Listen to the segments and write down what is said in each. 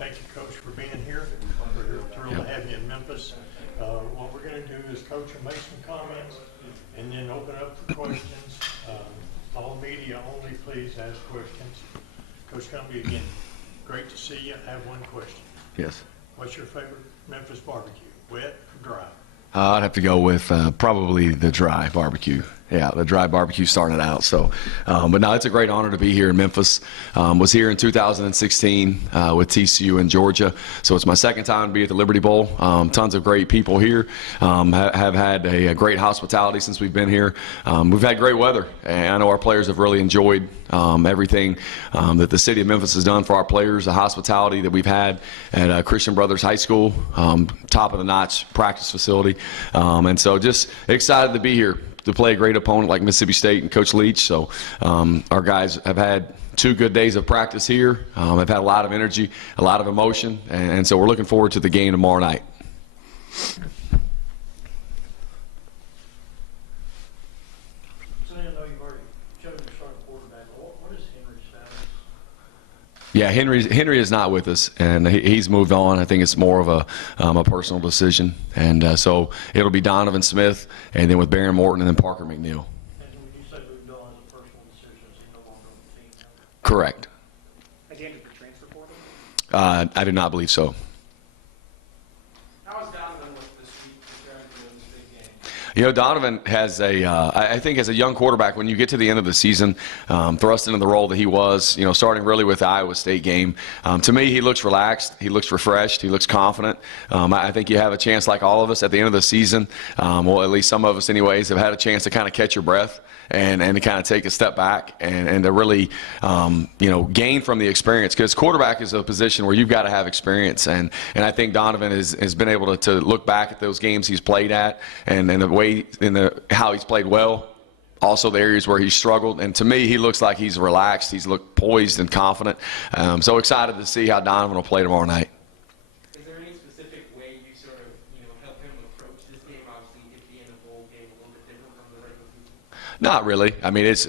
Thank you, Coach, for being here. We're thrilled to have you in Memphis. What we're going to do is Coach will make some comments and then open up for questions. All media only, please ask questions. Coach Cumbie, again, great to see you. I have one question. Yes. What's your favorite Memphis barbecue, wet or dry? I'd have to go with probably the dry barbecue. Yeah, the dry barbecue starting it out. So, but no, it's a great honor to be here in Memphis. Was here in 2016 with TCU in Georgia. So it's my second time to be at the Liberty Bowl. Tons of great people here. Have had a great hospitality since we've been here. We've had great weather, and I know our players have really enjoyed everything that the city of Memphis has done for our players. The hospitality that we've had at Christian Brothers High School, top of the notch practice facility, and so just excited to be here to play a great opponent like Mississippi State and Coach Leach. So our guys have had 2 good days of practice here. Have had a lot of energy, a lot of emotion, and so we're looking forward to the game tomorrow night. Yeah, Henry is not with us, and he's moved on. I think it's more of a personal decision, and so it'll be Donovan Smith, and then with Baron Morton, and then Parker McNeil. And when you say moved on as a personal decision, is he no longer on the team now? Correct. Has he entered the transfer portal? I do not believe so. How is Donovan with this week preparing for this big game? You know, Donovan has I think as a young quarterback, when you get to the end of the season, thrust into the role that he was, starting really with the Iowa State game, to me, he looks relaxed, he looks refreshed, he looks confident. I think you have a chance, like all of us, at the end of the season, well, at least some of us anyways, have had a chance to kind of catch your breath and to kind of take a step back and to really, gain from the experience. Because quarterback is a position where you've got to have experience. And I think Donovan has been able to look back at those games he's played at and the way, how he's played well, also the areas where he's struggled. And to me, he looks like he's relaxed. He's looked poised and confident. So excited to see how Donovan will play tomorrow night. Is there any specific way you sort of, help him approach this game? Obviously, it being a bowl game, a little bit different from the regular season. Not really. I mean, it's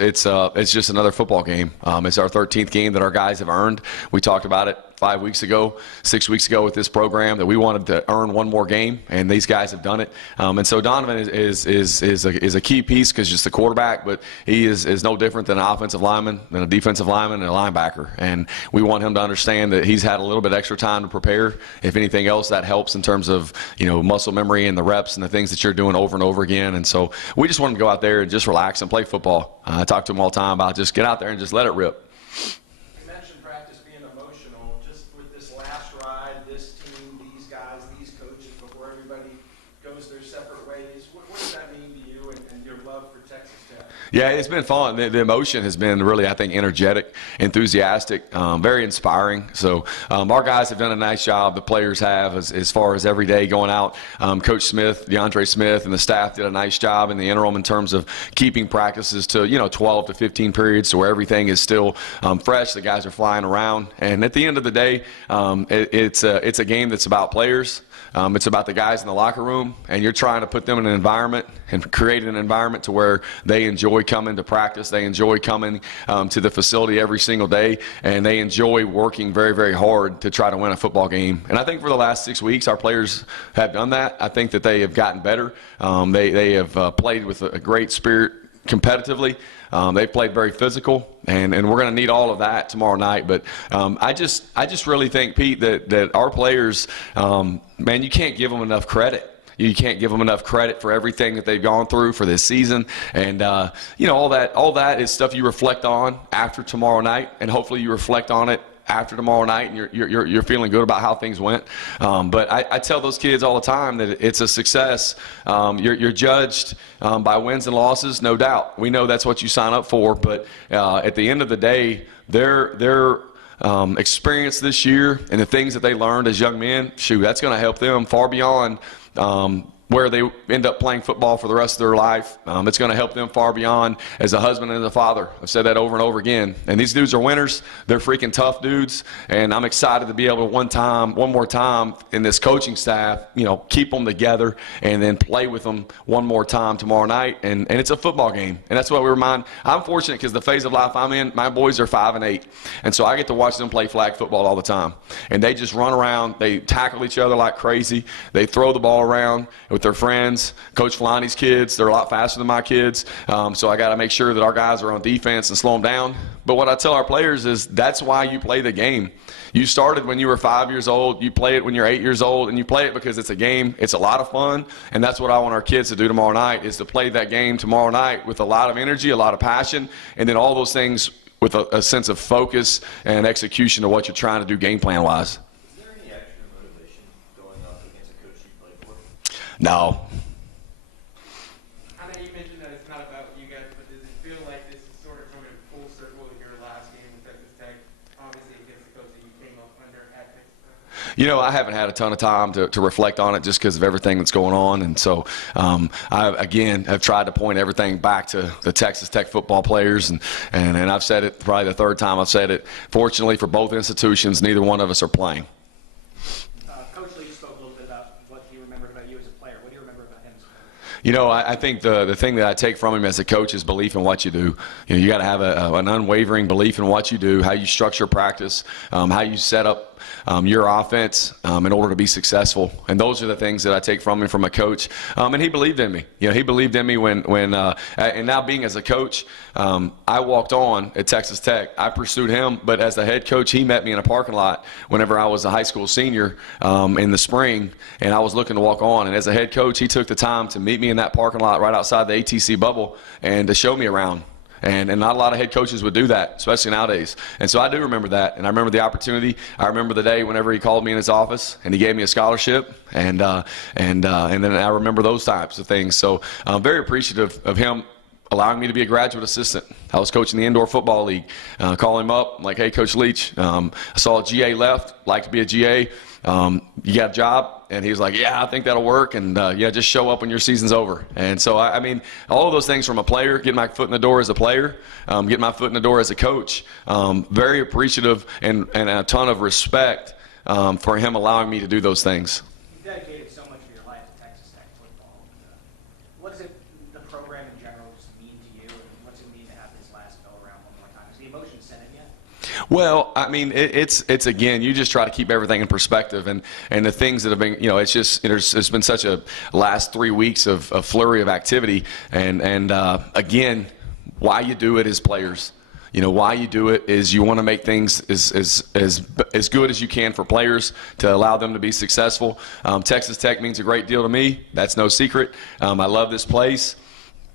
just another football game. It's our 13th game that our guys have earned. We talked about it 5 weeks ago, 6 weeks ago with this program that we wanted to earn one more game, and these guys have done it. And so Donovan is a key piece because just the quarterback, but he is no different than an offensive lineman, than a defensive lineman, and a linebacker. And we want him to understand that he's had a little bit extra time to prepare. If anything else, that helps in terms of muscle memory and the reps and the things that you're doing over and over again. And so we just want him to go out there and just relax and play football. I talk to him all the time about just get out there and just let it rip. You mentioned practice being emotional. Just with this last ride, this team, these guys, these coaches, before everybody goes their separate ways, what does that mean to you and your love for Texas Tech? Yeah, it's been fun. The emotion has been really, I think, energetic, enthusiastic, very inspiring. So our guys have done a nice job. The players have, as far as every day going out. Coach Smith, DeAndre Smith, and the staff did a nice job in the interim in terms of keeping practices to 12 to 15 periods, so where everything is still fresh. The guys are flying around, and at the end of the day, it's a game that's about players. It's about the guys in the locker room, and you're trying to put them in an environment and create an environment to where they enjoy coming to practice, they enjoy coming to the facility every single day, and they enjoy working very, very hard to try to win a football game. And I think for the last 6 weeks, our players have done that. I think that they have gotten better. They have played with a great spirit competitively. They've played very physical, and we're going to need all of that tomorrow night. But I just really think, Pete, that our players, man, you can't give them enough credit. You can't give them enough credit for everything that they've gone through for this season, and all that is stuff you reflect on after tomorrow night, and hopefully you reflect on it after tomorrow night, and you're feeling good about how things went. But I tell those kids all the time that it's a success. You're judged by wins and losses, no doubt. We know that's what you sign up for. But at the end of the day, their experience this year and the things that they learned as young men, that's going to help them far beyond where they end up playing football for the rest of their life. It's going to help them far beyond as a husband and as a father. I've said that over and over again. And these dudes are winners. They're freaking tough dudes. And I'm excited to be able to one more time in this coaching staff, keep them together and then play with them one more time tomorrow night. And it's a football game. And that's what we remind. I'm fortunate because the phase of life I'm in, my boys are 5 and 8. And so I get to watch them play flag football all the time. And they just run around. They tackle each other like crazy. They throw the ball around with their friends. Coach Filani's kids, they're a lot faster than my kids. So I got to make sure that our guys are on defense and slow them down. But what I tell our players is that's why you play the game. You started when you were 5 years old. You play it when you're 8 years old, and you play it because it's a game. It's a lot of fun, and that's what I want our kids to do tomorrow night, is to play that game tomorrow night with a lot of energy, a lot of passion, and then all those things with a sense of focus and execution of what you're trying to do game plan-wise. Is there any extra motivation going up against a coach you played for? No. I know you mentioned that it's not about you guys, but does it feel like this is sort of coming full circle with your last game with Texas Tech, obviously against the coach that you came up under at Texas Tech? I haven't had a ton of time to reflect on it just because of everything that's going on. And so, I've tried to point everything back to the Texas Tech football players. And I've said it probably the third time I've said it. Fortunately for both institutions, neither one of us are playing. Coach Leach spoke a little bit about what he remembered about you as a player. What do you remember about him as a player? I think the thing that I take from him as a coach is belief in what you do. You got to have an unwavering belief in what you do, how you structure practice, how you set up your offense in order to be successful. And those are the things that I take from him from a coach. And he believed in me. He believed in me when and now being as a coach, I walked on at Texas Tech. I pursued him, but as the head coach, he met me in a parking lot whenever I was a high school senior in the spring, and I was looking to walk on. And as a head coach, he took the time to meet me in that parking lot right outside the ATC bubble and to show me around. And not a lot of head coaches would do that, especially nowadays. And so I do remember that, and I remember the opportunity. I remember the day whenever he called me in his office and he gave me a scholarship, and then I remember those types of things. So I'm very appreciative of him allowing me to be a graduate assistant. I was coaching the indoor football league. Call him up, I'm like, hey, Coach Leach, I saw a GA left, like to be a GA. You got a job? And he was like, yeah, I think that'll work. And just show up when your season's over. And so, all of those things from a player, getting my foot in the door as a player, getting my foot in the door as a coach, very appreciative and a ton of respect for him allowing me to do those things. You dedicated so much of your life to Texas Tech football. What does the program in general just mean to you, and what's it mean to have this last go around one more time? Is the emotion set in yet? Well, it's again, you just try to keep everything in perspective, and the things that have been, it's been such a last 3 weeks of flurry of activity, and again, why you do it is players. Why you do it is you want to make things as good as you can for players to allow them to be successful. Texas Tech means a great deal to me. That's no secret. I love this place.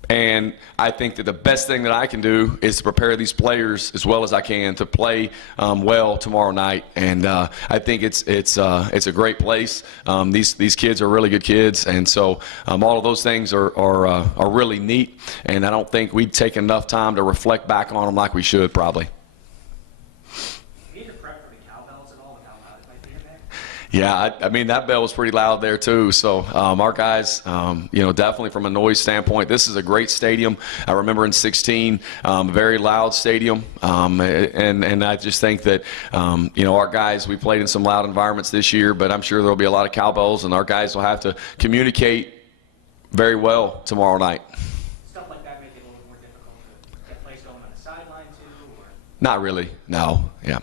And I think that the best thing that I can do is to prepare these players as well as I can to play well tomorrow night. And I think it's a great place. These kids are really good kids, and so all of those things are really neat. And I don't think we take enough time to reflect back on them like we should probably. You need to prep for the cowbells at all, and how loud it might be in there? Yeah, that bell was pretty loud there too. So our guys, definitely from a noise standpoint, this is a great stadium. I remember in 16, very loud stadium, and I just think that our guys, we played in some loud environments this year, but I'm sure there'll be a lot of cowbells, and our guys will have to communicate very well tomorrow night. Stuff like that make it a little more difficult to get plays going on the sideline too, or? Not really, no. Yeah.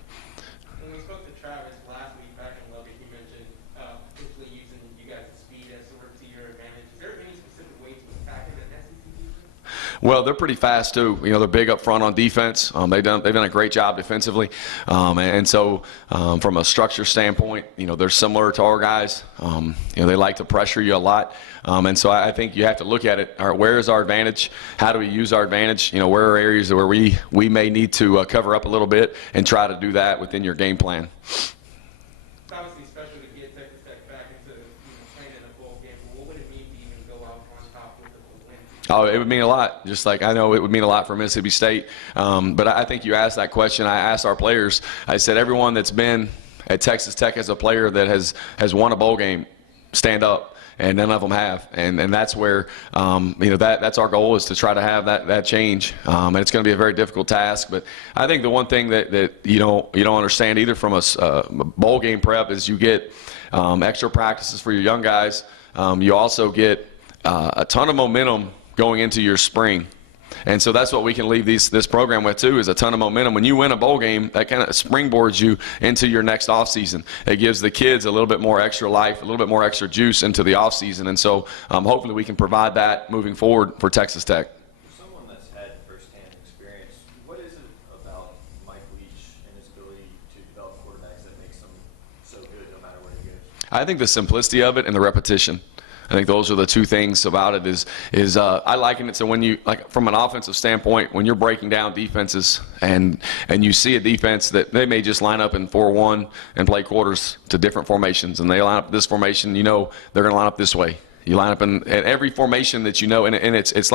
When we spoke to Travis last week back in Lubbock, he mentioned potentially using you guys' speed as sort of to your advantage. Is there any specific way to attack it at SEC defense? Well, they're pretty fast too. They're big up front on defense. They've done a great job defensively, and so from a structure standpoint, they're similar to our guys. They like to pressure you a lot, and so I think you have to look at it. All right, where is our advantage? How do we use our advantage? Where are areas where we may need to cover up a little bit and try to do that within your game plan. It's obviously special to get Texas Tech back into playing in a bowl game. But what would it mean to even go out on top with a win? Oh, it would mean a lot. Just like I know it would mean a lot for Mississippi State. But I think you asked that question. I asked our players. I said, everyone that's been at Texas Tech as a player that has won a bowl game, stand up. and none of them have. And that's where, that's our goal, is to try to have that change. And it's going to be a very difficult task. But I think the one thing that you don't understand either from a bowl game prep is you get extra practices for your young guys. You also get a ton of momentum going into your spring. And so that's what we can leave this program with, too, is a ton of momentum. When you win a bowl game, that kind of springboards you into your next offseason. It gives the kids a little bit more extra life, a little bit more extra juice into the offseason. And so hopefully we can provide that moving forward for Texas Tech. For someone that's had firsthand experience, what is it about Mike Leach and his ability to develop quarterbacks that makes him so good no matter where he goes? I think the simplicity of it and the repetition. I think those are the two things about it. Is I liken it to when you, like, from an offensive standpoint, when you're breaking down defenses and you see a defense that they may just line up in 4-1 and play quarters to different formations, and they line up this formation, they're going to line up this way. You line up in every formation that and it's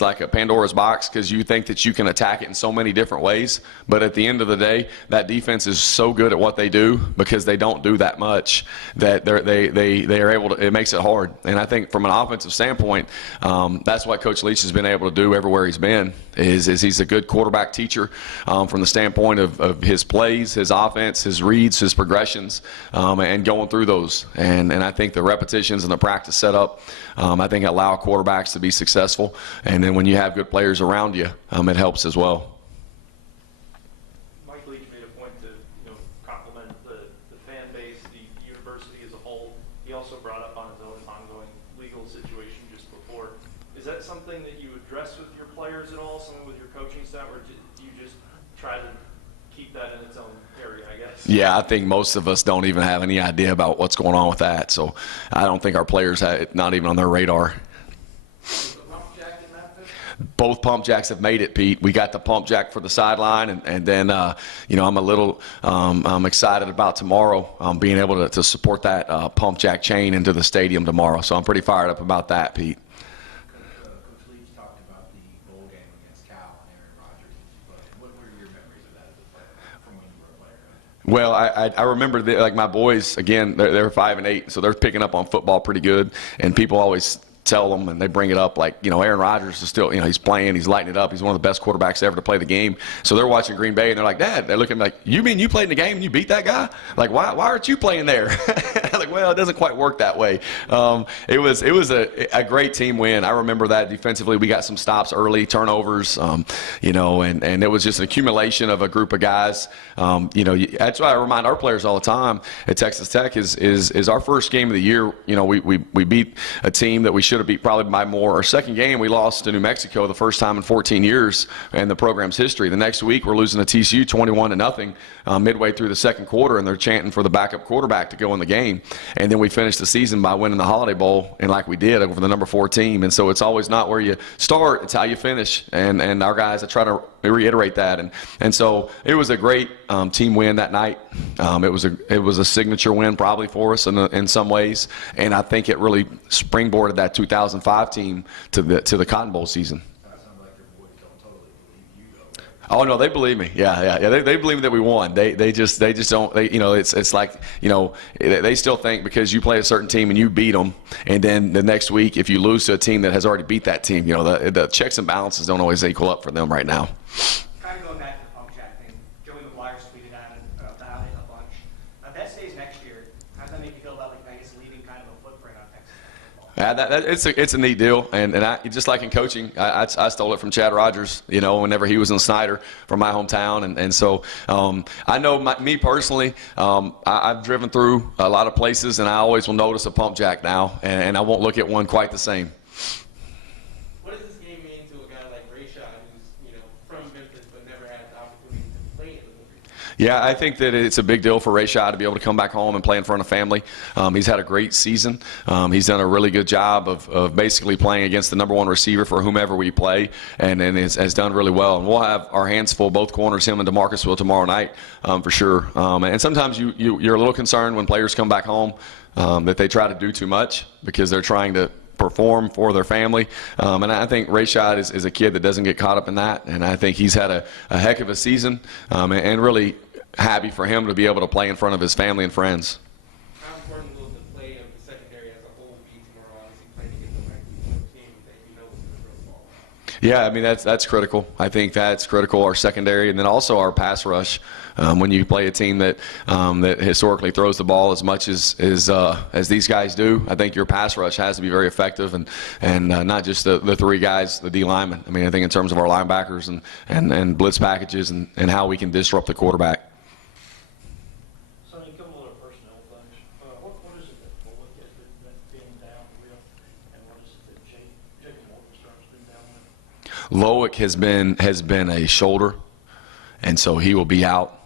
like a Pandora's box, because you think that you can attack it in so many different ways. But at the end of the day, that defense is so good at what they do, because they don't do that much, that they are able to. It makes it hard. And I think from an offensive standpoint, that's what Coach Leach has been able to do everywhere he's been. Is he's a good quarterback teacher from the standpoint of his plays, his offense, his reads, his progressions, and going through those. And I think the repetitions and the practice set up, I think, allow quarterbacks to be successful. And then when you have good players around you, it helps as well. Mike Leach made a point to compliment the fan base, the university as a whole. He also brought up on his own ongoing legal situation just before. Is that something that you address with your players at all, something with your coaching staff, or do you just try to keep that in its own area, I guess? Yeah, I think most of us don't even have any idea about what's going on with that. So I don't think our players have it, not even on their radar. Both pump jacks have made it, Pete. We got the pump jack for the sideline, and then I'm a little I'm excited about tomorrow, being able to support that pump jack chain into the stadium tomorrow. So I'm pretty fired up about that, Pete. Coach Leach talked about the bowl game against Cal and Aaron Rodgers. What were your memories of that as a player, from when you were a player? Well, I remember like my boys, again, they're 5 and 8, so they're picking up on football pretty good, and people always tell them, and they bring it up, like, Aaron Rodgers is still, he's playing, he's lighting it up, he's one of the best quarterbacks ever to play the game. So they're watching Green Bay, and they're like, Dad, they're looking like, you mean you played in the game and you beat that guy? Like, why aren't you playing there? Like, well, it doesn't quite work that way. It was a great team win. I remember that defensively. We got some stops early, turnovers, and it was just an accumulation of a group of guys. That's why I remind our players all the time at Texas Tech is our first game of the year. We beat a team that we should have beat probably by more. Our second game, we lost to New Mexico, the first time in 14 years in the program's history. The next week, we're losing to TCU 21-0 midway through the second quarter, and they're chanting for the backup quarterback to go in the game. And then we finished the season by winning the Holiday Bowl, and like we did, over the number 4 team. And so it's always not where you start, it's how you finish. And our guys, I try to reiterate that. And so it was a great team win that night. It was a signature win probably for us in some ways, and I think it really springboarded that 2005 team to the Cotton Bowl season. That sounds like your boys don't totally believe you, though. Oh no, they believe me. Yeah. They believe that we won. They just don't. It's like they still think because you play a certain team and you beat them, and then the next week if you lose to a team that has already beat that team, the checks and balances don't always equal up for them right now. Kind of going back to the pump jack thing, Joey McGuire's tweeted about it a bunch. If that stays next year, how does that make you feel about, I guess, leaving kind of a footprint on Texas Tech football? It's a neat deal, and I, just like in coaching, I stole it from Chad Rogers, whenever he was in Snyder from my hometown, and so I know me personally, I've driven through a lot of places, and I always will notice a pump jack now, and I won't look at one quite the same. What does this game mean to a guy like Rashad, who's from Memphis but never had the opportunity to play in the movie? Yeah, I think that it's a big deal for Rashad to be able to come back home and play in front of family. He's had a great season. He's done a really good job of basically playing against the number 1 receiver for whomever we play, and has done really well. And we'll have our hands full, both corners, him and DeMarcus will tomorrow night for sure. And sometimes you're a little concerned when players come back home that they try to do too much because they're trying to perform for their family. And I think Rashad is a kid that doesn't get caught up in that. And I think he's had a heck of a season, and really happy for him to be able to play in front of his family and friends. How important will the play of the secondary as a whole be Yeah, I mean that's critical. I think that's critical. Our secondary, and then also our pass rush. When you play a team that that historically throws the ball as much as these guys do, I think your pass rush has to be very effective, and not just the three guys, the D linemen. I mean, I think in terms of our linebackers and blitz packages and how we can disrupt the quarterback. Sonny, come on to personnel things. What is it that Bullock has been being down with, and what is it that Jacob Morgenstern's been down with? Loic has been a shoulder, and so he will be out.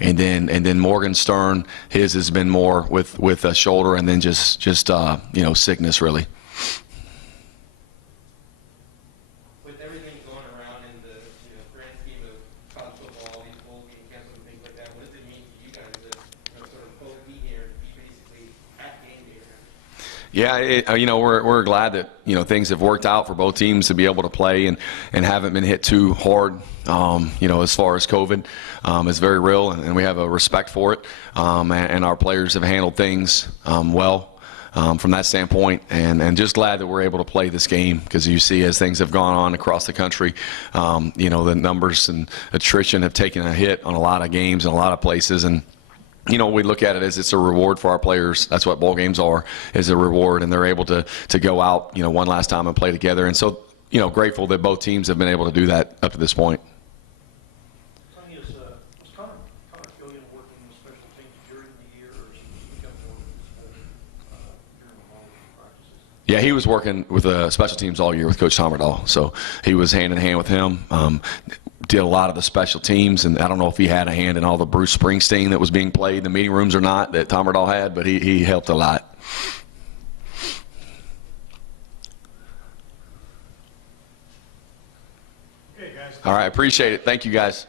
And then Morgenstern, his has been more with a shoulder, and then just sickness really. With everything going around in the grand scheme of college football, these bowl game cancels and things like that, what does it mean to you guys to sort of both be here, be basically at game day? Yeah, we're glad that things have worked out for both teams to be able to play and haven't been hit too hard. As far as COVID, it's very real, and we have a respect for it. And our players have handled things well from that standpoint, and just glad that we're able to play this game, because you see as things have gone on across the country, the numbers and attrition have taken a hit on a lot of games in a lot of places, and we look at it as it's a reward for our players. That's what bowl games are, is a reward, and they're able to go out, one last time and play together. And so, grateful that both teams have been able to do that up to this point. Sonny, is Connor Killian working with special teams during the year, or is he becoming more visible during the holiday practices? Yeah, he was working with special teams all year with Coach Tomerdahl, so he was hand in hand with him. Did a lot of the special teams, and I don't know if he had a hand in all the Bruce Springsteen that was being played in the meeting rooms or not that Tomerdahl had, but he helped a lot. Okay, guys. All right, appreciate it. Thank you, guys.